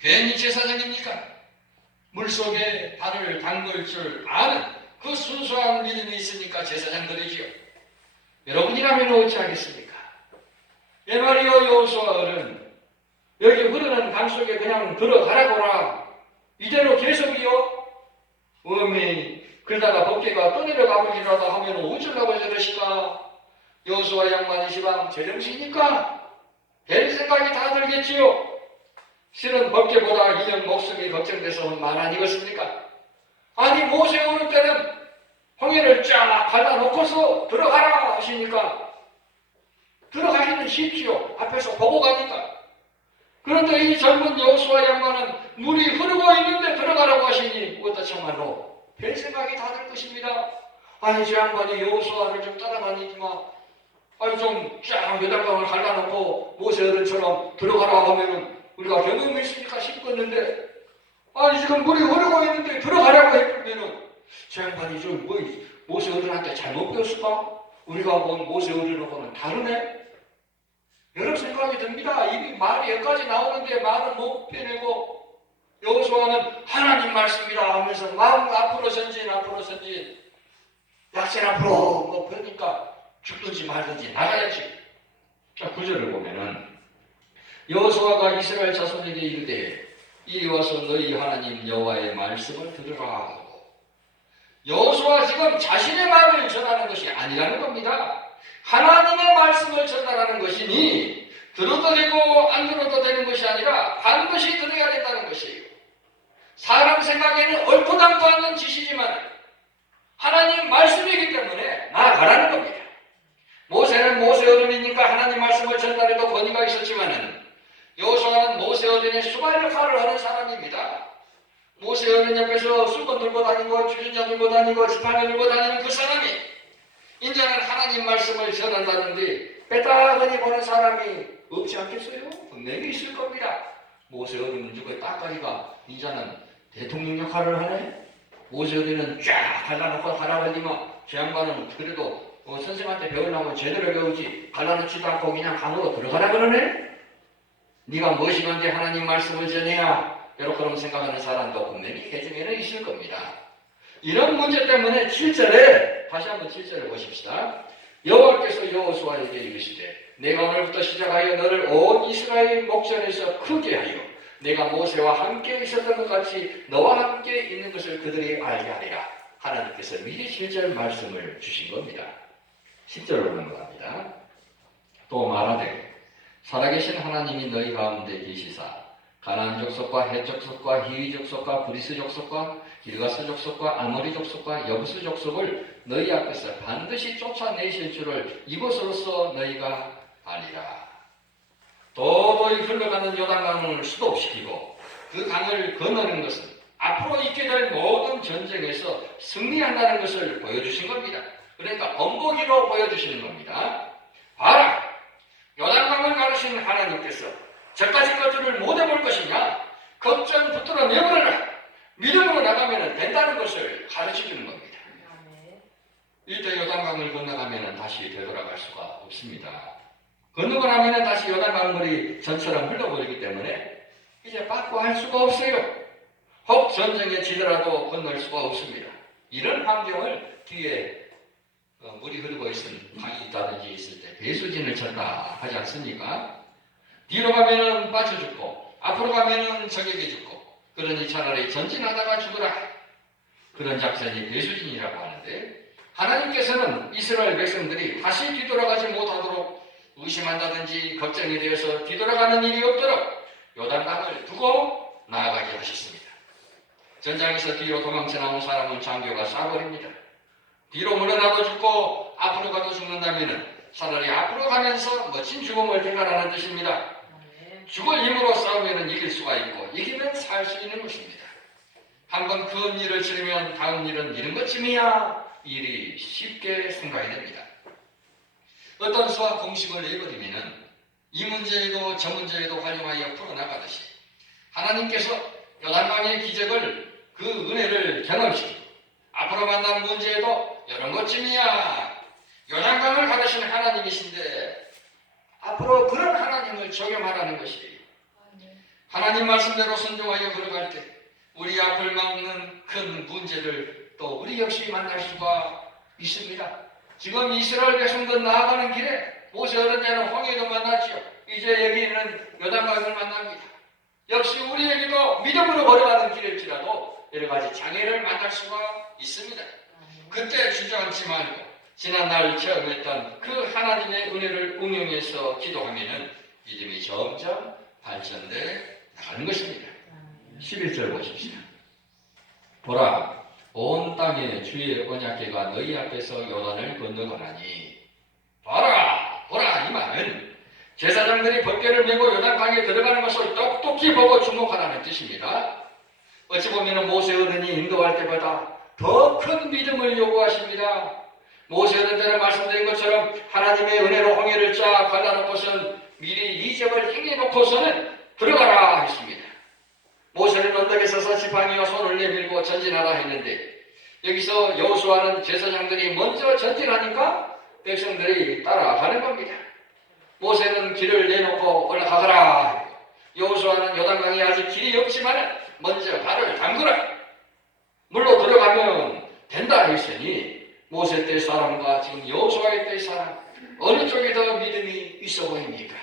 괜히 제사장입니까? 물속에 발을 담글 줄 아는 그 순수한 믿음이 있으니까 제사장들이지요. 여러분이라면 어찌하겠습니까? 예 말이요, 여호수아 어른, 여기 흐르는 강 속에 그냥 들어가라고라. 이대로 계속이요? 어미 그러다가 법계가 떠내려가 버리라도 하면 어쩌려고 저러실까? 여호수아 양반이 시방 제정신이니까 될 생각이 다 들겠지요. 실은 법계보다 이전 목숨이 걱정돼서 말 아니겠습니까? 아니 모세 오는 때는 홍해를 쫙 갈라놓고서 들어가라 하시니까 들어가기는 쉽지요. 앞에서 보고 가니까. 그런데 이 젊은 여호수아 양반은 물이 흐르고 있는데 들어가라고 하시니 어떠 참말로 별 생각이 다 들 것입니다. 아니 저 양반이 여호수아를 좀 따라다니지만 아니 좀 쫙 여단강을 갈라놓고 모세 어른처럼 들어가라 하면은 우리가 경험이 있으니까 싶었는데 아니 지금 물이 흐르고 있는데 들어가라고 해보면은 저 양반이 좀 뭐 모세 어른한테 잘못 배웠을까? 우리가 본 모세 어른하고는 다르네? 여러 생각이 듭니다. 이미 말이 여기까지 나오는데 말은 못 빼내고 여호수아는 하나님 말씀이라 하면서 마음 앞으로 전진 약신 앞으로 뭐 그러니까 죽든지 말든지 나가야지. 자 9절을 보면은 여호수아가 이스라엘 자손에게 이르되 이리 와서 너희 하나님 여호와의 말씀을 들으라 하고 여호수아 지금 자신의 말을 전하는 것이 아니라는 겁니다. 하나님의 말씀을 전달하는 것이니 들어도 되고 안 들어도 되는 것이 아니라 반드시 들어야 된다는 것이에요. 사람 생각에는 옳고 당도 않는 짓이지만 하나님 말씀이기 때문에 나아가라는 겁니다. 모세는 모세 어른이니까 하나님 말씀을 전달해도 권위가 있었지만은 여호수아는 모세 어른의 수발 역할을 하는 사람입니다. 모세 어른 옆에서 수건 들고 다니고 주전자 들고 다니고 지팡이 들고 다니는 그 사람이 이제는 하나님 말씀을 전한다는데 빼딱하니 보는 사람이 없지 않겠어요? 분명히 있을 겁니다. 모세 어른은 저거 딱가리가 이제는 대통령 역할을 하네? 모세 어른은 쫙 갈라놓고 달아버리면 저 양반은 그래도 선생한테 배우려면 제대로 배우지 갈라놓지도 않고 그냥 강으로 들어가라 그러네? 네가 무엇이건데 하나님 말씀을 전해야 이렇게 생각하는 사람도 분명히 그 중에는 있을 겁니다. 이런 문제 때문에 7절에 다시 한번 7절을 보십시다. 여호와께서 여호수아에게 이르시되 내가 오늘부터 시작하여 너를 온 이스라엘 목전에서 크게 하여 내가 모세와 함께 있었던 것 같이 너와 함께 있는 것을 그들이 알게 하리라. 하나님께서 미리 7절 말씀을 주신 겁니다. 10절로 넘어갑니다. 또 말하되 살아계신 하나님이 너희 가운데 계시사 가나안 족속과 헷 족속과 히위 족속과 브리스 족속과 길가스 족속과 아모리 족속과 여부스 족속을 너희 앞에서 반드시 쫓아내실 줄을 이것으로써 너희가 아니라. 도도히 흘러가는 요단강을 수도시키고 그 강을 건너는 것은 앞으로 있게 될 모든 전쟁에서 승리한다는 것을 보여주신 겁니다. 그러니까 번복이로 보여주시는 겁니다. 봐라! 요단강을 가르신 하나님께서 저까지 것들을 못 해볼 것이냐? 걱정 붙들어 내버려라! 믿음으로 나가면 된다는 것을 가르쳐주는 겁니다. 이때 요단강을 건너가면 다시 되돌아갈 수가 없습니다. 건너고 나면 다시 요단강물이 전처럼 흘러버리기 때문에 이제 받고 할 수가 없어요. 혹 전쟁에 지더라도 건널 수가 없습니다. 이런 환경을 뒤에 물이 흐르고 있은 강이 있다든지 있을 때 배수진을 쳤다 하지 않습니까? 뒤로 가면은 빠져 죽고 앞으로 가면은 적에게 죽고 그러니 차라리 전진하다가 죽으라. 그런 작전이 배수진이라고 하는데 하나님께서는 이스라엘 백성들이 다시 뒤돌아가지 못하도록 의심한다든지 걱정이 되어서 뒤돌아가는 일이 없도록 요단강을 두고 나아가게 하셨습니다. 전장에서 뒤로 도망쳐 나온 사람은 장교가 쏴버립니다. 뒤로 물러나도 죽고 앞으로 가도 죽는다면 차라리 앞으로 가면서 멋진 죽음을 택하라는 뜻입니다. 죽을 힘으로 싸우면 이길 수가 있고 이기면 살 수 있는 것입니다. 한번 큰 일을 치르면 다음 일은 이런 것쯤이야 일이 쉽게 생각이 됩니다. 어떤 수학 공식을 내버리면 이 문제에도 저 문제에도 활용하여 풀어나가듯이 하나님께서 요단강의 기적을 그 은혜를 경험시키고 앞으로 만난 문제에도 이런 것쯤이야 요단강을 가르치는 하나님이신데 앞으로 그런 하나님을 적용하라는 것이 하나님 말씀대로 순종하여 걸어갈 때 우리 앞을 막는 큰 문제를 또 우리 역시 만날 수가 있습니다. 지금 이스라엘 백성들 나아가는 길에 모세 어른 때는 홍해도 만났죠. 이제 여기는 요단강을 만납니다. 역시 우리에게도 믿음으로 걸어가는 길일지라도 여러 가지 장애를 만날 수가 있습니다. 그때 주저앉지 말고 지난날 체험했던 그 하나님의 은혜를 응용해서 기도하면 믿음이 점점 발전돼 나가는 것입니다. 11절 보십시오. 보라, 온 땅에 주의 언약궤가 너희 앞에서 요단을 건너가나니. 봐라, 보라, 이 말은 제사장들이 법궤를 메고 요단강에 들어가는 것을 똑똑히 보고 주목하라는 뜻입니다. 어찌 보면 모세 어른이 인도할 때보다 더 큰 믿음을 요구하십니다. 모세 어른 때는 말씀드린 것처럼 하나님의 은혜로 홍해를 쫙 갈라놓고선 미리 이적을 행해놓고서는 들어가라 했습니다. 모세는 언덕에 서서 지팡이와 손을 내밀고 전진하라 했는데 여기서 여호수아는 제사장들이 먼저 전진하니까 백성들이 따라가는 겁니다. 모세는 길을 내놓고 올라가거라. 여호수아는 요단강에 아직 길이 없지만 먼저 발을 담그라. 물로 들어가면 된다 했으니 모세 때 사람과 지금 여호수아의 때 사람 어느 쪽이 더 믿음이 있어 보입니까?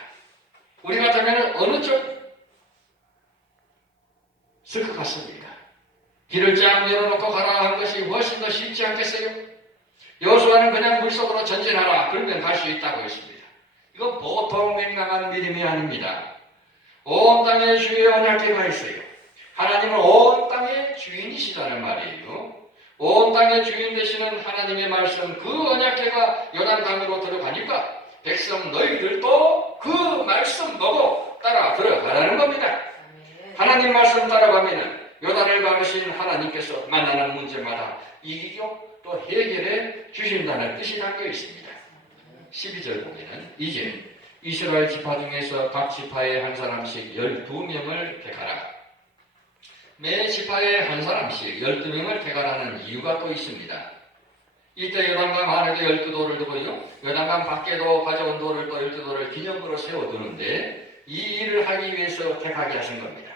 우리 같으면 어느 쪽 쓸 것 같습니까? 길을 쫙 열어놓고 가라 한 것이 훨씬 더 쉽지 않겠어요? 여호수아는 그냥 물속으로 전진하라 그러면 갈 수 있다고 했습니다. 이건 보통 맹랑한 믿음이 아닙니다. 온 땅에 주의 언약궤가 있어요. 하나님은 온 땅의 주인이시다는 말이에요. 온 땅의 주인 되시는 하나님의 말씀 그 언약궤가 요단강으로 들어가니까 백성 너희들도 그 말씀 보고 따라 들어가라는 겁니다. 하나님 말씀 따라가면 요단을 가르신 하나님께서 만나는 문제마다 이기고 또 해결해 주신다는 뜻이 담겨 있습니다. 12절 보면 이제 이스라엘 지파 중에서 각 지파에 한 사람씩 12명을 택하라. 매 지파에 한 사람씩 12명을 택하라는 이유가 또 있습니다. 이때 요단강 안에도 12돌을 두고요. 요단강 밖에도 가져온 돌을 또 12돌을 기념으로 세워두는데 이 일을 하기 위해서 택하게 하신 겁니다.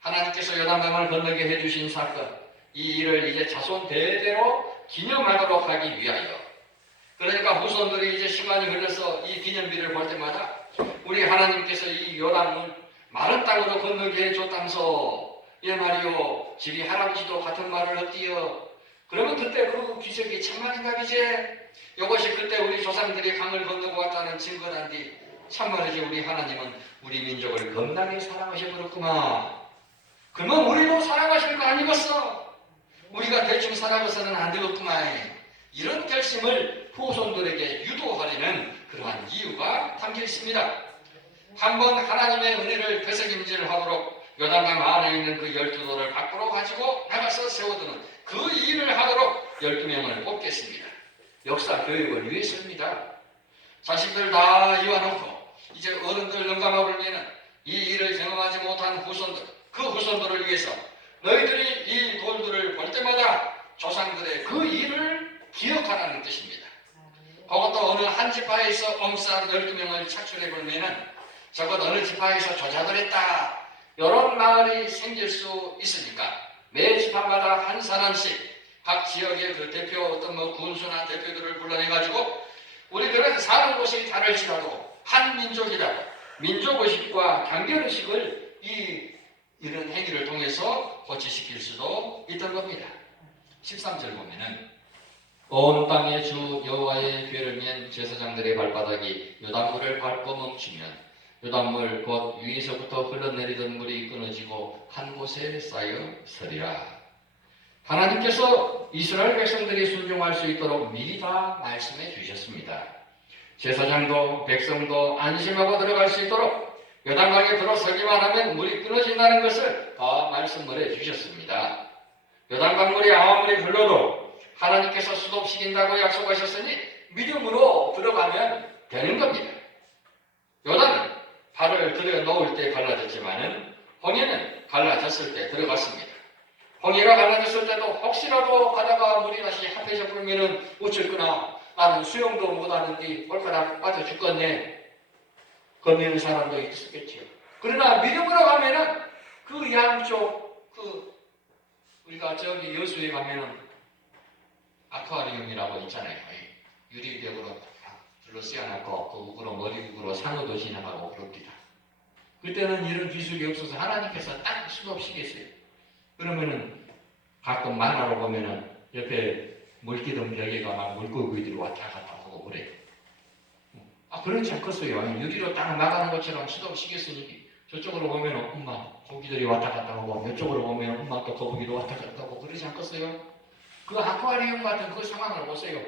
하나님께서 요단강을 건너게 해주신 사건, 이 일을 이제 자손 대대로 기념하도록 하기 위하여. 그러니까 후손들이 이제 시간이 흘러서 이 기념비를 볼 때마다 우리 하나님께서 이 요단을 마른 땅으로 건너게 해줬다면서 예 말이요, 집이 할아버지도 같은 말을 얻디요. 그러면 그때 그 기적이 천만인갑이제. 이것이 그때 우리 조상들이 강을 건너고 왔다는 증거단디 참말이지 우리 하나님은 우리 민족을 겁나게 사랑하셔버렸구만. 그러면 우리도 사랑하실 거 아니겠어? 우리가 대충 살아가서는 안 되겠구만. 이런 결심을 후손들에게 유도하려는 그러한 이유가 담겨 있습니다. 한번 하나님의 은혜를 되새김질하도록 요단강 안에 있는 그 12돌을 밖으로 가지고 나가서 세워두는 그 일을 하도록 12명을 뽑겠습니다. 역사 교육을 위해서입니다. 자식들 다 이와놓고 이제 어른들 영감하려면 이 일을 경험하지 못한 후손들, 그 후손들을 위해서 너희들이 이 돌들을 볼 때마다 조상들의 그 일을 기억하라는 뜻입니다. 그것도 어느 한 지파에서 엄살 12명을 착출해 보면은 적어도 어느 지파에서 조작을 했다. 이런 말이 생길 수 있으니까 매 지파마다 한 사람씩 각 지역의 그 대표 어떤 뭐 군수나 대표들을 불러내가지고 우리들은 사는 곳이 다를지라도 한 민족이라도 민족의식과 강결의식을 이런 행위를 통해서 고치시킬 수도 있던 겁니다. 13절 보면은 온 땅의 주 여호와의 궤를 맨 제사장들의 발바닥이 요단물을 밟고 멈추면 요단물 곧 위에서부터 흘러내리던 물이 끊어지고 한 곳에 쌓여 서리라. 하나님께서 이스라엘 백성들이 순종할 수 있도록 미리 다 말씀해 주셨습니다. 제사장도 백성도 안심하고 들어갈 수 있도록 요단강에 들어서기만 하면 물이 끊어진다는 것을 다 말씀을 해 주셨습니다. 요단강 물이 아무리 흘러도 하나님께서 수독시킨다고 약속하셨으니 믿음으로 들어가면 되는 겁니다. 요단은 발을 들여 놓을 때 갈라졌지만은 홍해는 갈라졌을 때 들어갔습니다. 홍해가 갈라졌을 때도 혹시라도 가다가 물이 다시 합해져 버리면은 어쩔거나 나는 수영도 못하는데 꼴까닥 빠져 죽겠네. 건너는 사람도 있었겠지요. 그러나 믿음으로 가면은 그 양쪽 우리가 저기 여수에 가면은 아쿠아리움이라고 있잖아요. 유리벽으로 둘러쓰여놨고 그 우그로 머리 우그로 상어도 지나가고 그럽니다. 그때는 이런 기술이 없어서 하나님께서 딱 수도 없이 계세요. 그러면은 가끔 만화로 보면은 옆에 물기둥 벽에가 막 물고기들이 왔다 갔다 하고 그래요. 그렇지 않겠어요. 유리로 딱 막아놓은 것처럼 수도 없이 계시니 저쪽으로 보면 엄마 고기들이 왔다 갔다 하고 이쪽으로 보면 엄마 또 거북이도 왔다 갔다 하고 그러지 않겠어요? 그 아쿠아리움 같은 그 상황을 보세요.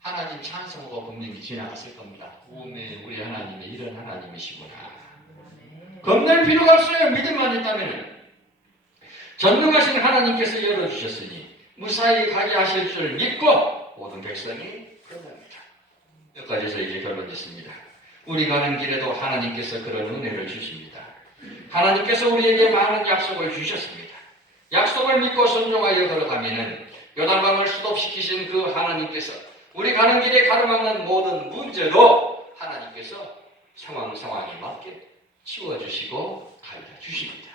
하나님 찬송하고 분명히 지나갔을 겁니다. 우메 우리 하나님이 이런 하나님이시구나. 겁낼 필요가 없어요. 믿음만 있다면. 전능하신 하나님께서 열어주셨으니 무사히 가게 하실 줄 믿고 모든 백성이 그럽니다. 여기까지서 이제 결론 짓습니다. 우리 가는 길에도 하나님께서 그런 은혜를 주십니다. 하나님께서 우리에게 많은 약속을 주셨습니다. 약속을 믿고 순종하여 걸어가면은 요단강을 수도시키신 그 하나님께서 우리 가는 길에 가로막는 모든 문제도 하나님께서 상황에 맞게 치워주시고 가르쳐주십니다.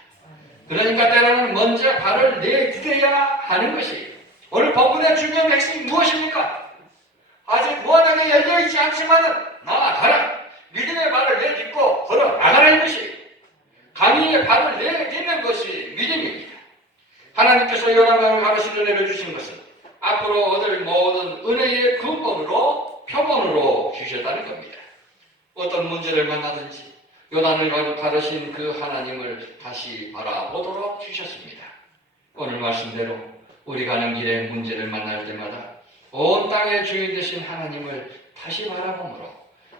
그러니까 때로는 먼저 발을 내디뎌야 하는 것이 오늘 본문의 중요한 핵심이 무엇입니까? 아직 무한하게 열려있지 않지만은 나아가라. 믿음의 발을 내딛고 걸어 나가라는 것이 강의의 발을 내딛는 것이 믿음입니다. 하나님께서 요단강을 가르치는 은혜를 주신 것은 앞으로 얻을 모든 은혜의 근본으로 표본으로 주셨다는 겁니다. 어떤 문제를 만나든지 요단을 가르신 그 하나님을 다시 바라보도록 주셨습니다. 오늘 말씀대로 우리 가는 길에 문제를 만날 때마다 온 땅의 주인 되신 하나님을 다시 바라보므로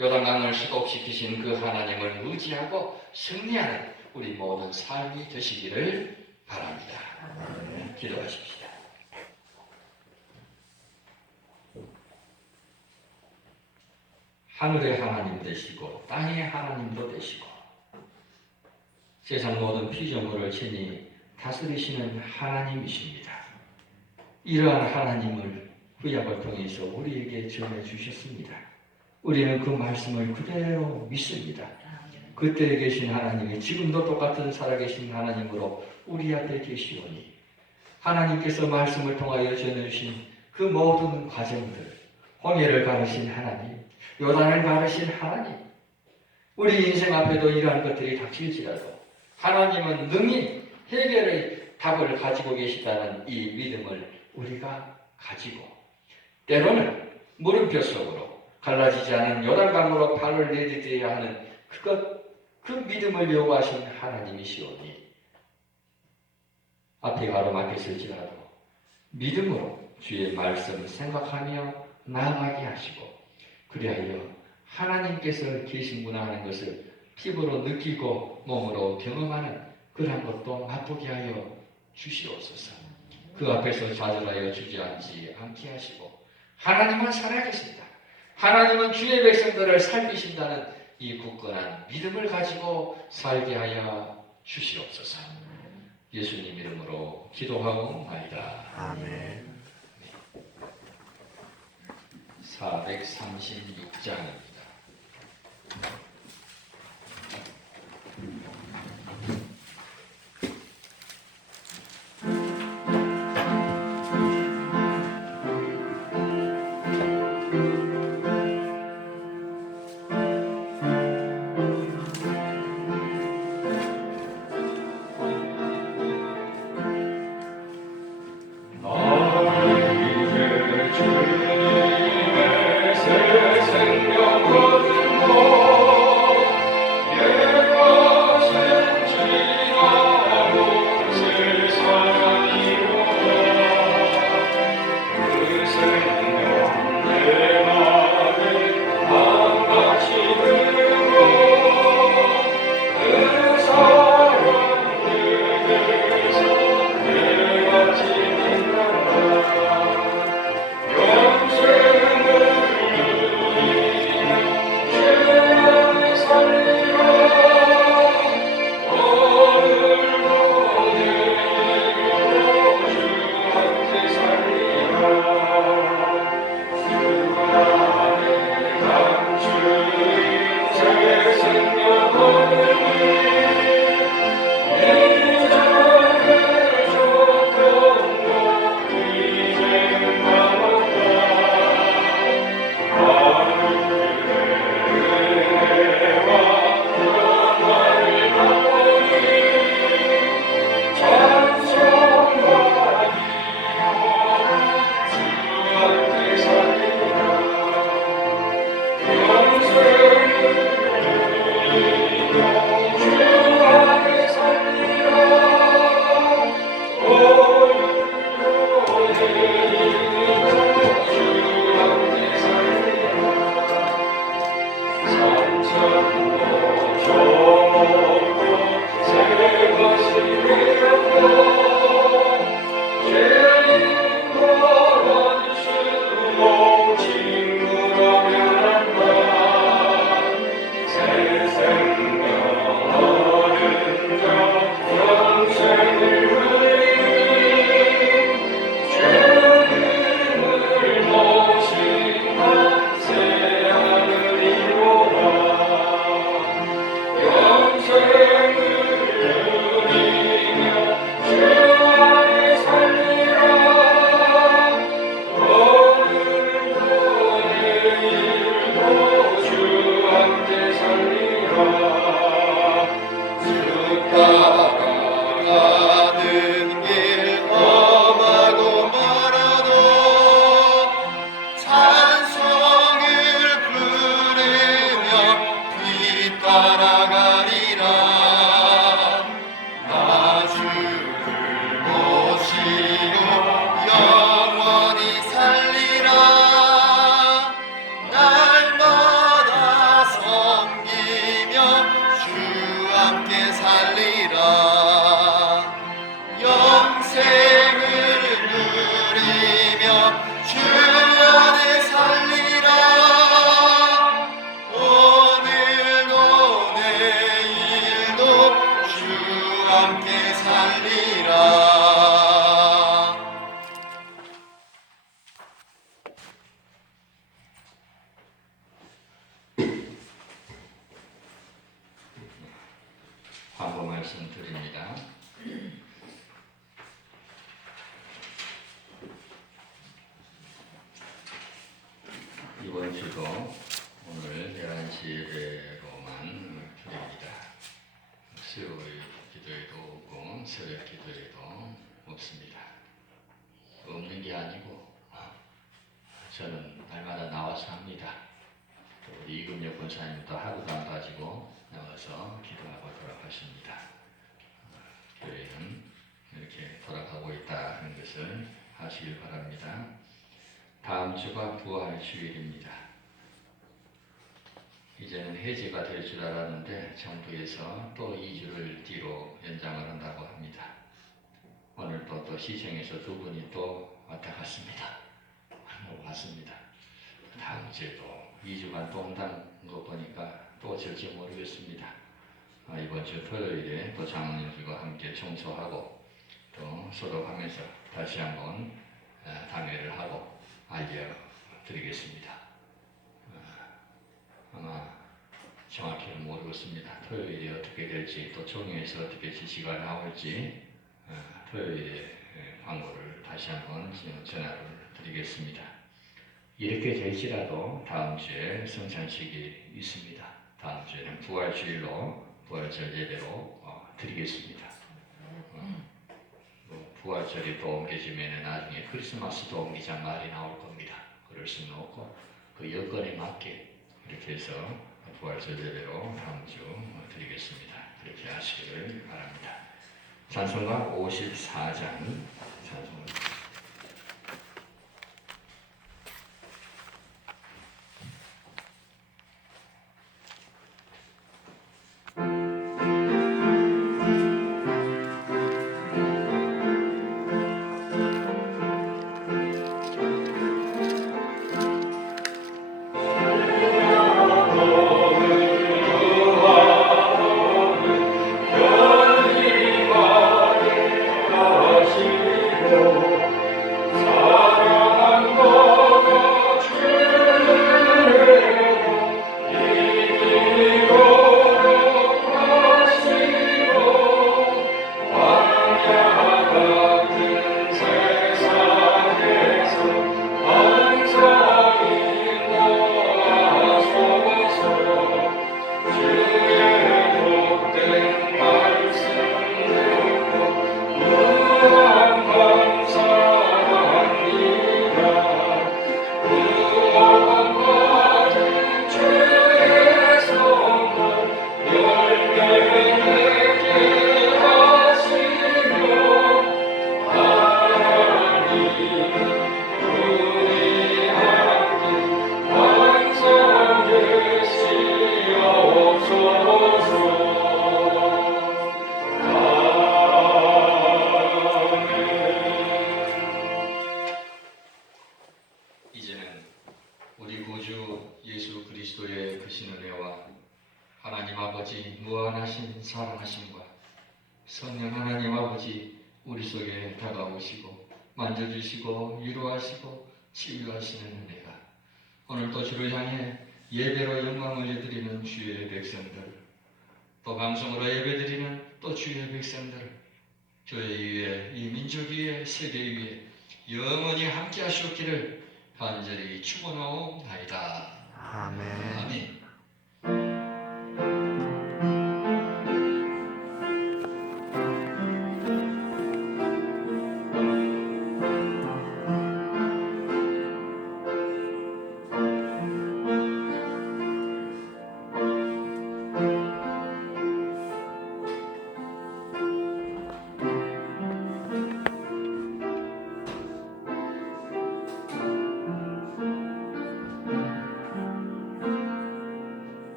요단강을 수독시키신 그 하나님을 의지하고 승리하는 우리 모든 삶이 되시기를 바랍니다. 기도하십시다. 하늘의 하나님 되시고 땅의 하나님도 되시고 세상 모든 피조물을 친히 다스리시는 하나님이십니다. 이러한 하나님을 구약을 통해서 우리에게 전해주셨습니다. 우리는 그 말씀을 그대로 믿습니다. 그때 계신 하나님이 지금도 똑같은 살아계신 하나님으로 우리 앞에 계시오니 하나님께서 말씀을 통하여 전해주신 그 모든 과정들, 홍해를 가르신 하나님, 요단을 가르신 하나님, 우리 인생 앞에도 이러한 것들이 닥칠지라도 하나님은 능히 해결의 답을 가지고 계시다는 이 믿음을 우리가 가지고 때로는 물음표 속으로 갈라지지 않은 요단강으로 발을 내딛어야 하는 그 믿음을 요구하신 하나님이시오니 앞에 가로막혔을지라도 믿음으로 주의 말씀을 생각하며 나아가게 하시고 그리하여 하나님께서 계신구나 하는 것을 피부로 느끼고 몸으로 경험하는 그런 것도 맛보게 하여 주시옵소서. 그 앞에서 좌절하여 주저앉지 않게 하시고 하나님은 살아계신다. 하나님은 주의 백성들을 살피신다는 이 굳건한 믿음을 가지고 살게 하여 주시옵소서. 예수님 이름으로 기도하옵나이다. 아멘. 436장입니다. 주님의 새 생명 거두고 광고 말씀드립니다. 이번 주도 오늘 11시 예배로만 드립니다. 수요일 기도에도 오고 새벽 기도에도 없습니다. 없는 게 아니고 저는 날마다 나와서 합니다. 또 우리 이금혁 권사님도 하루도 안 빠지고 나와서 기도하고 돌아가십니다. 교회는 이렇게 돌아가고 있다 하는 것을 아시길 바랍니다. 다음 주가 부활 주일입니다. 이제는 해제가 될 줄 알았는데 정부에서 또 2주를 뒤로 연장을 한다고 합니다. 오늘 또 시청에서 두 분이 또 왔다 갔습니다. 왔습니다. 다음 주에도 2주간 또 온다는 거 보니까 또 어쩔지 모르겠습니다. 이번 주 토요일에 또 장로님들과 함께 청소하고 또 소독하면서 다시 한번 당회를 하고 알려드리겠습니다. 아마 정확히는 모르겠습니다. 토요일에 어떻게 될지 또 총회에서 어떻게 지시가 나올지 토요일에 광고를 다시 한번 전화를 드리겠습니다. 이렇게 될지라도 다음 주에 성찬식이 있습니다. 다음 주에는 부활주일로 부활절 예배로 드리겠습니다. 부활절이 또 옮겨지면 나중에 크리스마스도 옮기자 말이 나올 겁니다. 그럴 수는 없고 그 여건에 맞게 이렇게 해서 부활절 예배로 다음 주 드리겠습니다. 그렇게 하시기를 바랍니다. 찬송가 54장 찬송가 하시고 하나님 아버지 우리 속에 다가오시고 만져주시고 위로하시고 치유하시는 은혜가 오늘도 주를 향해 예배로 영광을 드리는 주의 백성들, 또 방송으로 예배드리는 또 주의 백성들, 교회 위에 이 민족 위에 세계 위에 영원히 함께 하시옵기를 간절히 축원하옵나이다. 아멘. 아멘.